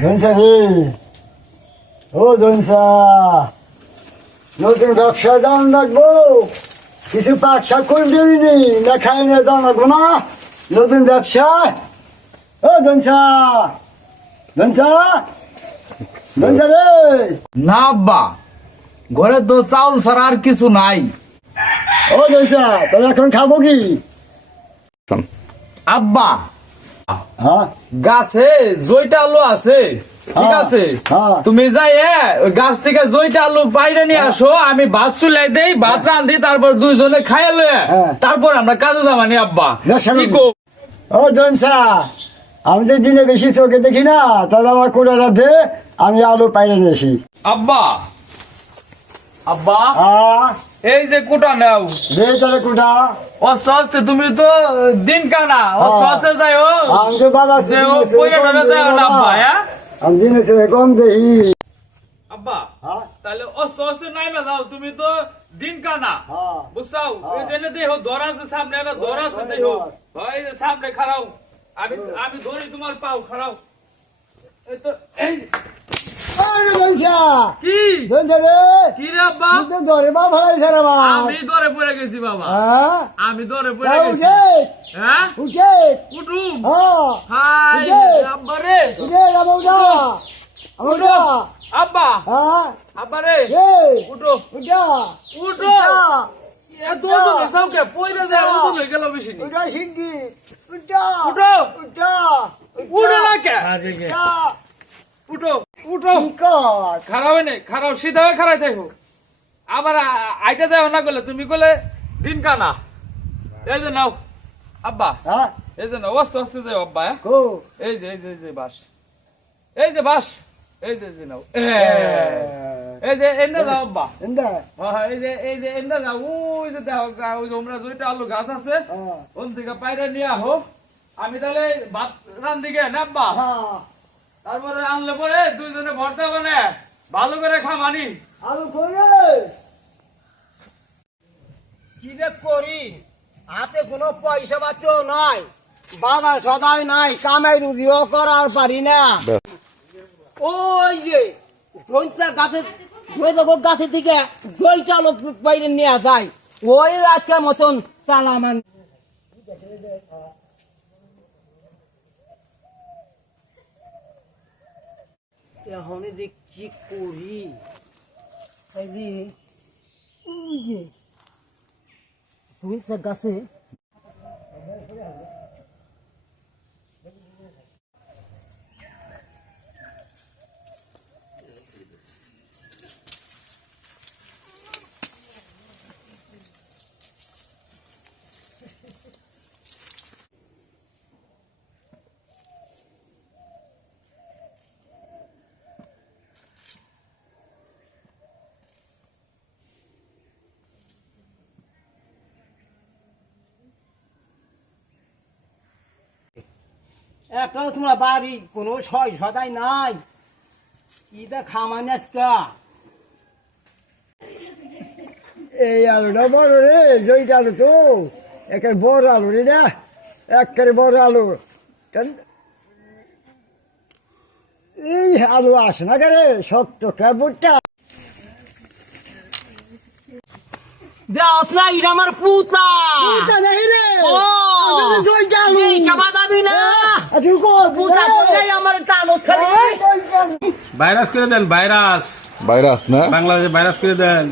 ধনসা রে, ও ধনসা, নতুন ব্যবসা যান লাগবো, কিছু পাক শাক করবি না খাই নিয়ে যান লাগবো না নতুন ব্যবসায়। ও ধনসা, ধনসা, ধনসা রে। না আব্বা, ঘরে তো চাউল ছাড়া আর কিছু নাই। ও ধনসা, তাহলে এখন খাবো কি? আব্বা, হ্যাঁ গাছে জয়টা আলু আছে, ঠিক হ্যাঁ, আছে? হ্যাঁ। তুমি যাই ওই গাছ থেকে জয়টা আলু বাইরে নিয়ে আসো, আমি ভাত চুলাই দেই, ভাত রান্ধি, তারপর দুইজনে খাইয়া লয়ে হ্যাঁ। তারপর আমরা কাজে যাবানি আব্বা। ব্যবসা কি করবো। কও? ও ধনসা, আমি যে দিনে বেশি চোখে দেখি না, তাহলে আমার কোটাটা দে, আমি আলু পাইরে নিয়ে আসি। আব্বা, আব্বা, আহ, এই যে কুটা নাও। দে তাহলে কোটা। অস্তে অস্তে তুমি তো দিন কানা, অস্তে অস্তে যাই ও। আমি তো বাজার যে ও পয়লা ডরে যাই না আব্বা, হ্যাঁ? আমি দিনে চোখে কম দেখি। আব্বা, হ্যাঁ তাহলে অস্তে অস্তে নাইমে যাও, তুমি তো দিন কানা, হ্যাঁ। বুঝছাও? হ্যাঁ। এই জন্য দেহ ধরা আছে সামনে, একটা ধরা আছে দেহ, হয় যে সামনে খারাও, আমি আমি ধরি তোমার পাও খারাও। এই তো এই আরে ধনসা, কি ধনসা রে, কি রে আব্বা? তুই তো ধরে বা ভাড়াইছে রে বা। আমি ধরে পড়ে গেছি বাবা, হ্যাঁ? আমি ধরে পড়ে যাও, গেছি। উঠে, হ্যাঁ, উঠে, উঠুম। হ্যাঁ, হাই উঠে। আব্বা রে, উঠে, যাবো উঠা, আমার উঠা, আব্বা, হ্যাঁ, আব্বা রে, এই, উঠো, উঠা, উঠো। এত ওজন এসব কে পয়লা যায়, ওজন হয়ে গেল বেশি নি। উঠা সিংকি, উঠা, উঠো। উঠা, উঠো না কে? উঠা, উঠো, উঠো। কি কর? খারাপ নেই, খারাপ সিধা হয়ে খারাই থাকো। আবার আইটা যাও না করলে, তুমি করলে দিন কানা। এই যে নাও আব্বা, হ্যাঁ, এই যে নাও, অস্তে অস্তে যাও আব্বা, হ্যাঁ? কো, এই যে এই যে এই যে বাস, এই যে বাস, এই যে নাও, এই যে এনে যাও আব্বা। এন্দা, হ্যাঁ, এই যে এনে যাও, ওই যে দেখো ওই যে আমরা দুইটা আলু গাছ আছে, হ্যাঁ, ওন থেকে পাইরে নিয়ে আহো। আমি তাহলে ভাত রান্ধি গে না আব্বা, হ্যাঁ, তারপরে আনলে পরে দুইজনে ভর্তা বানে ভালো করে খামানি। আলু করে, কি যে করি, হাতে কোনো পয়সা পাতিও নাই, বাজার সদাই নাই, কামাই রুজিও করার পারি না। ওই যে ধনসা গাছে গাছের থেকে জল চাল বাইরে নেওয়া যায়, ওই আজকের মতন চালামান। এখন যে কি করি, তাইলে ওই যে ধনসা গাছে একটা তোমার বাড়ি কোনো ছয় সদাই নাই, কি দা খামানি আজকা। এই আলুটা বড় রে, জয়টা আলু তো একের বড় আলু রে না, একেবারে বড় আলু। এই আলু আসে না রে, সত্য কাপড়টা। দেওয়াস না, এটা আমার পুতা। নেই রে, ও, জয়টা আলু। এই কাবা দাবি না, আচ্ছা পুতা ধরেই আমার চালক খালি। ভাইরাস করে দেন, ভাইরাস ভাইরাস না বাংলাদেশে ভাইরাস করে দেন।